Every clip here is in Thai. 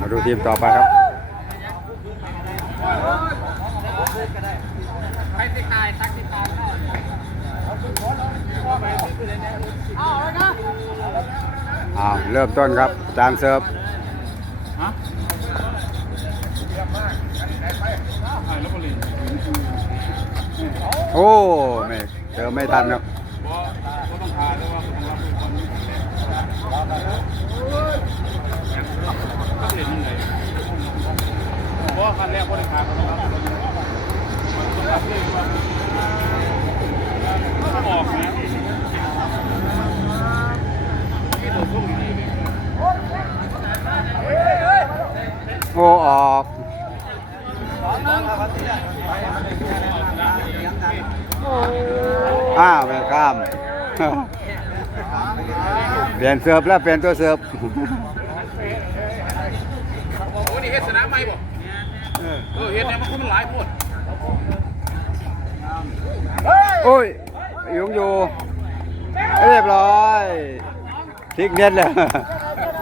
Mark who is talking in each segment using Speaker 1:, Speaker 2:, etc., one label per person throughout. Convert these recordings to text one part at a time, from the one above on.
Speaker 1: มาดูทีมต่อไปครับ
Speaker 2: ใครติดตายตักติดตายเข้าเอาเลยนะ
Speaker 1: อ้าวเริ่มต้นครับจารย์เซิร์ฟ
Speaker 2: ฮะอ่าแล้วก็เล่น
Speaker 1: โอ้ไม่เซิร์ฟไม่ทันครับ
Speaker 2: บ่บ่ต้องพาด้วยว่าต้องรับทุกคนต้องเล่นยังไงบ่คัน แรกบ่ได้พาเขาต้องรับต้องรับเลยว่าต้องออกนะนี่ตัวพวกนี้
Speaker 1: โอ้ออกอ้าวไม่ข้ามเปลี่ยนเซิร์ฟแล้วเปลี่ยนตัวเซิร์ฟ
Speaker 2: โอ้นี่เฮ็ดสนามใหม่บ่เออเฮ็ดเนี่ยมันคนมันหลายโพด
Speaker 1: โอ้ยยุงอยู่เรียบร้อยพลิกเน็ตเลย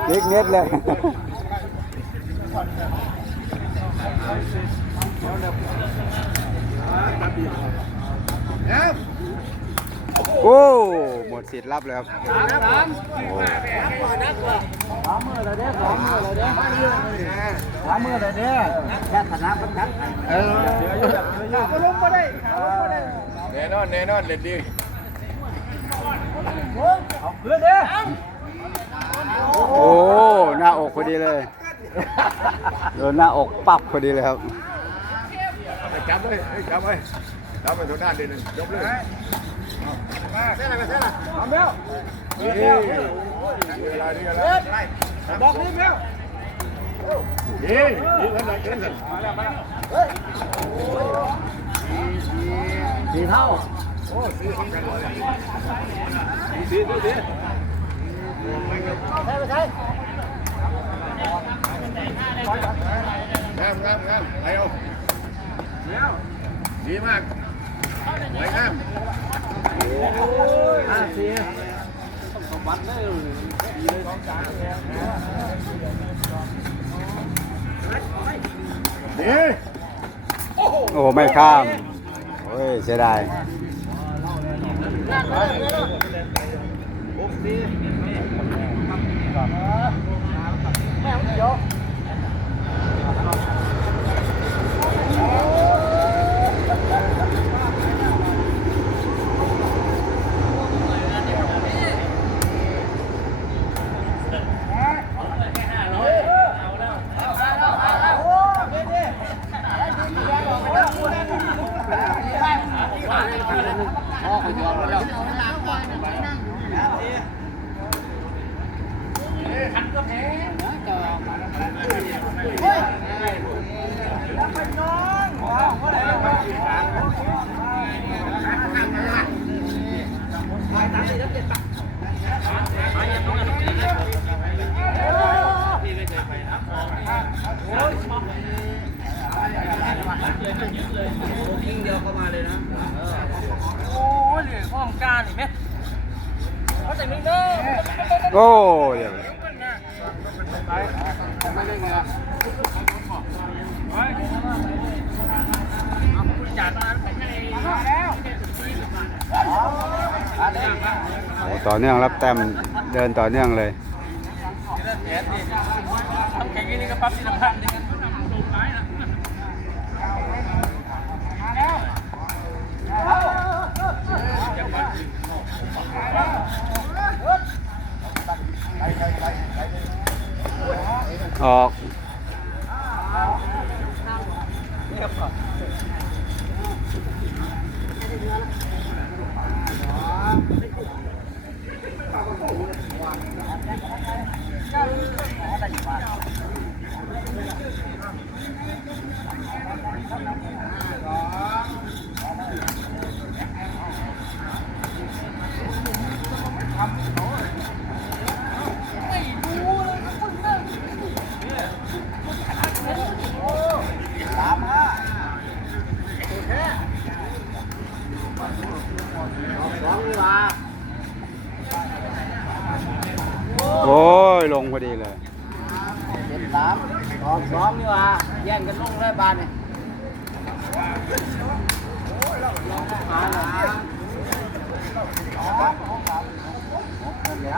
Speaker 1: พลิกเน็ตเลย โอ้หมดสิทธิ์รับเลยครับโอ้
Speaker 2: แน่นอนแน่นอนเล่นดี
Speaker 1: โอ้หน้าอกพอดีเลยโดนหน้าอกปับพอดีเลยครับ
Speaker 3: จับเลยจับเลยจับไปทุกหน้าเด่นจบเลยเส้นอะไรเส้นอะไรทำแล้วนี่นี่อะไรนี่อะไรบอกนี่แล้วนี่นี่ขนาดกันสีเท่าโอ้สีของกันเลย สีสีสีงา มงามงามไปเอาดีมากไปงามนี่
Speaker 1: โอ้ไม่ข้ามโอ้ยเสียดาย
Speaker 2: โอ้ยเหลือข้องการนี่แม่เขาแต่มึงเด้อ
Speaker 1: โอ้เดี๋ยว
Speaker 2: ไม่ได้เงือไปจัดมาแล้ว
Speaker 1: โอ้ต่อเนื่องรับแต้มเดินต่อเนื่องเลย ออก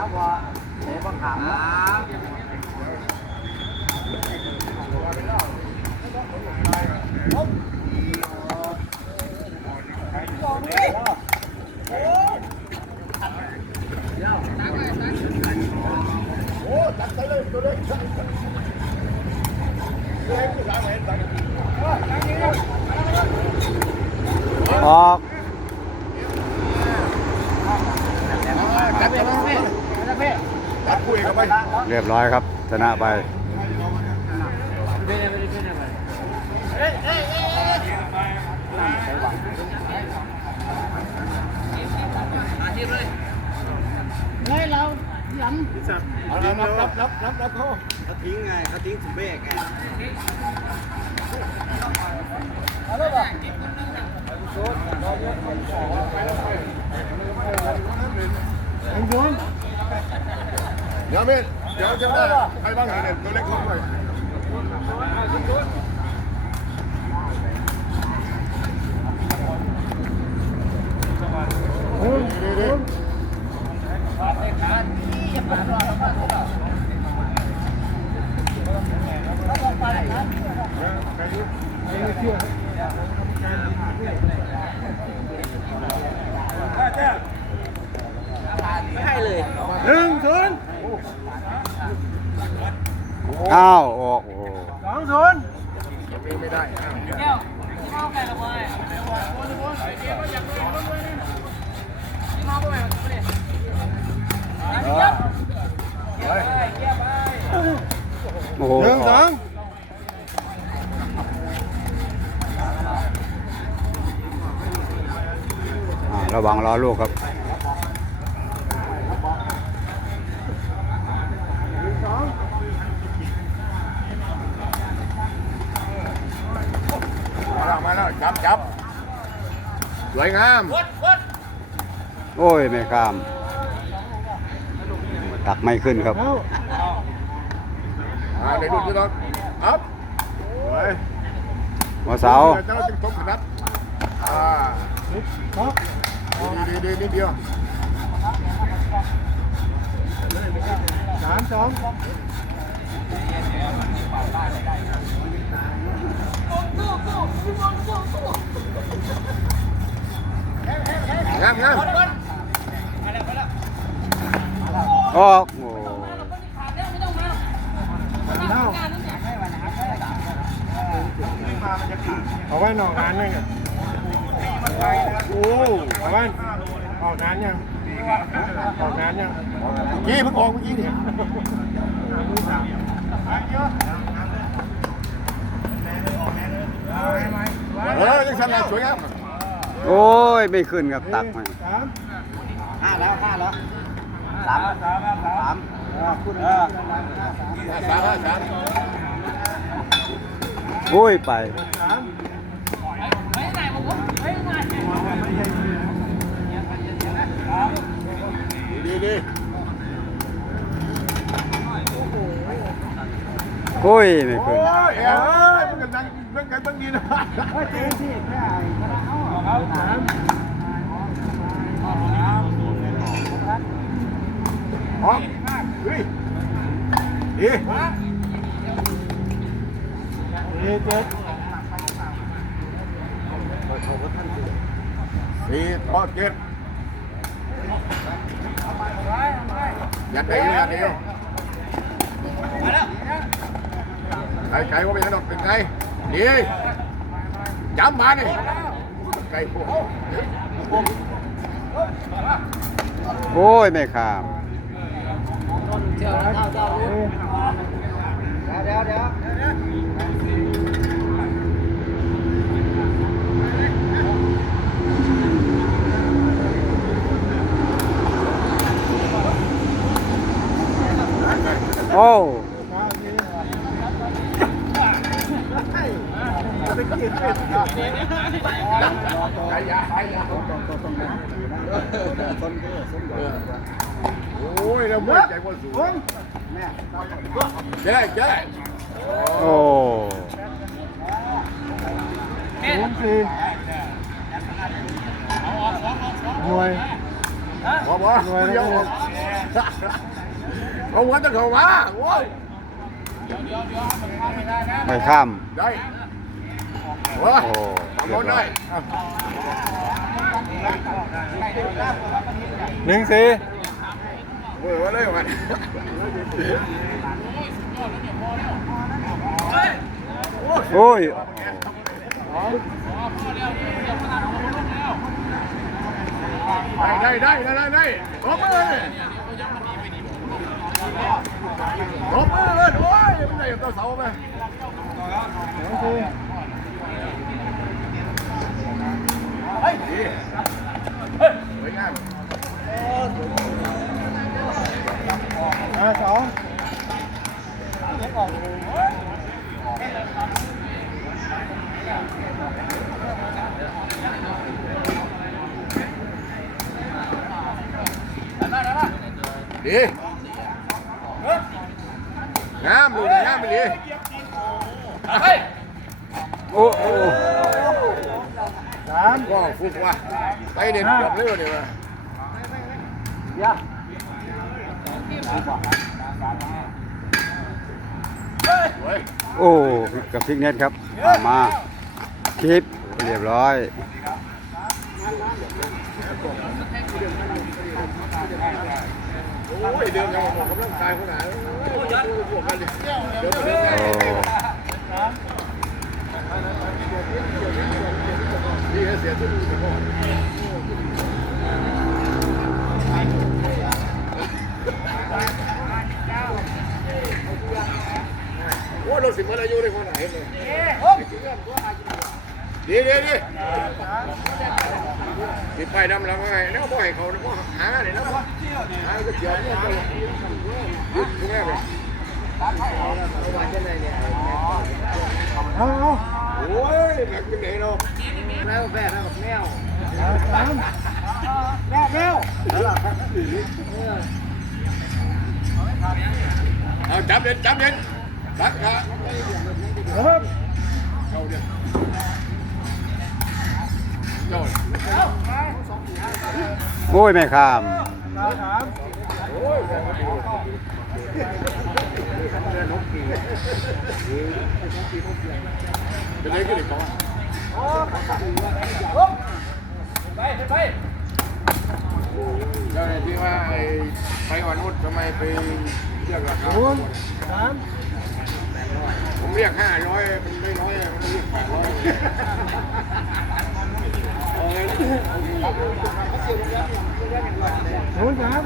Speaker 4: แล้วพอเดี๋ยวก็ขำ
Speaker 1: ออก
Speaker 3: จัดไปจัด คุยกันไป
Speaker 1: เรียบร้อยครับ ชนะไป
Speaker 3: เอารับรับรับรับรับเขา
Speaker 4: เขาทิ้งไงเขาทิ้งสุเบกไง
Speaker 3: เดี๋ยวเมนเดี๋ยวจะได้ใครบ้างเนี่ยตัวเล็กเข้าไปดีดี
Speaker 4: ไม่ให้เลย
Speaker 3: หนึ่งศูนย์
Speaker 1: อ้าว ออก โอ้โห
Speaker 3: สองศูนย์มีไม่ได้
Speaker 1: โอ้โห
Speaker 3: หนึ่งสอง
Speaker 1: อ่าระวังล้อลูกครับ
Speaker 3: มาแล้วมาแล้วจับจับสวยงาม
Speaker 1: โอ้ย ไม่ข้าม ตักไม่ขึ้นครับ
Speaker 3: อ่าในรุ่นที่เราอัพสวย
Speaker 1: หัวเสา
Speaker 3: เจ้าจึงตกขนาดอ่าดีดีดีนิดเดียวสามสองงามงาม
Speaker 1: ออกโอ้
Speaker 3: เอาไว้หนอกงานนึงอะโอ้เอาไว้ออกงานยังออกงานยังยี่เพิ่งออกเมื่อกี้เนี่ยเออยังสั่นเลยสวยงาม
Speaker 1: โอ้ย ไม่ขึ้นครับตักไม่
Speaker 4: ห้าแล้วห้าแล้ว สามสามสาม
Speaker 3: สามห้าสาม
Speaker 1: โอ้ยไป
Speaker 3: ดีดี
Speaker 1: โอ้ยไม่
Speaker 3: โอ้
Speaker 1: ขึ้น
Speaker 3: ยเอ้ยมันกันนั่งมันกันตั้งดีนะอ อกเฮ้ยดีดีเจ็ดสี่ต่อเจ็ดยัดไปยัดเดียวไก่ไก่ว่าเป็นยังไงเป็นไงดีจำมาดิไก่พวก
Speaker 1: โอ้ยไม่ข้าม
Speaker 4: เที่ยวเท่าเจ้าลูกเดี๋ยวเดี๋ยว
Speaker 1: โอ้
Speaker 3: เจ๊เจ๊โอ้ศูนย์สี่หน่วยบอกว่าหน่
Speaker 4: วย
Speaker 3: เดียวเอาหัวจะเข้ามาโอ้ย
Speaker 1: ไม่ข้าม
Speaker 3: ได้
Speaker 1: โอ้
Speaker 3: โหได้
Speaker 1: หนึ่งสี่
Speaker 3: เว้ยว่าเลยมัน
Speaker 1: โอ้ย
Speaker 3: ได้ได้ได้ได้ได้รบมือเลยรบมือเลยโอ้ยมันได้ตัวเสาไปเฮ้ยดีสวยงาม
Speaker 2: สอง
Speaker 3: ดี งามลูกงามไปดี
Speaker 1: โอ้โอ้
Speaker 2: สาม
Speaker 3: ก็ฟุกว่ะไปเด่นจบเลยเดี๋ยว
Speaker 2: ยา
Speaker 3: สวย
Speaker 1: โอ้กับพิกเน็ตครับเอามาคลิปเรียบร้อย
Speaker 3: โอ้ยเดินยังออกกำลังกายขนาดนี้พวกกันดิเดินเดิน
Speaker 1: โอ้
Speaker 3: ดีเสียทุกโอ้รถสิบวันอายุได้คนไหนเลยดีดีดี ติดไปดำแล้วไงแล้วบ่ให้เขาบ่หาเนี่ยนะหาก็เกี่ยวเนี่ยยึดตรงนี้ไป
Speaker 2: เอาเอา
Speaker 3: โอ้ยหนักเป็นไหนเนาะ
Speaker 4: แล้วแม่แล้วกับแมว
Speaker 2: แม่แมว
Speaker 3: เอาจับเด่นจับเด่นตักขา
Speaker 2: ครับ
Speaker 3: เข้าเด่นโยน
Speaker 1: โอ้ยไม่ข้าม
Speaker 2: สาม
Speaker 3: โอ้ยเป็นไงกันอีกครับแล้วที่ว่าไอ้ไปวันนุชทำไมไปเรียกราคา
Speaker 2: สาม
Speaker 3: ผมเรียกห้าร้อยมันไม่น้อยมันเรียกแปดร้อย เอาไง
Speaker 2: ศูนย์สาม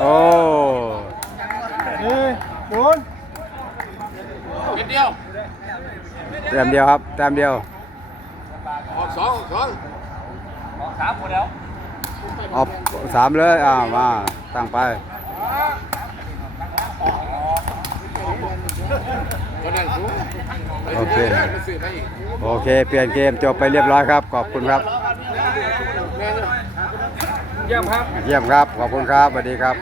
Speaker 1: โอ้
Speaker 2: เอศูนย์
Speaker 3: นิดเดียว
Speaker 1: แต้มเดียวครับแต้มเดียว
Speaker 3: ออกสองสอง
Speaker 1: ออกสามเลยอ่ามาตั้งไป
Speaker 3: ก็นั่นสูง
Speaker 1: โอเค
Speaker 3: มันสื่อได้อีก
Speaker 1: โอเค เปลี่ยนเกมจบไปเรียบร้อยครับ ขอบคุณครับ
Speaker 3: แม่เนี่ย
Speaker 2: เยี่ยมครับ
Speaker 1: เยี่ยมครับ ขอบคุณครับสวัสดีครับ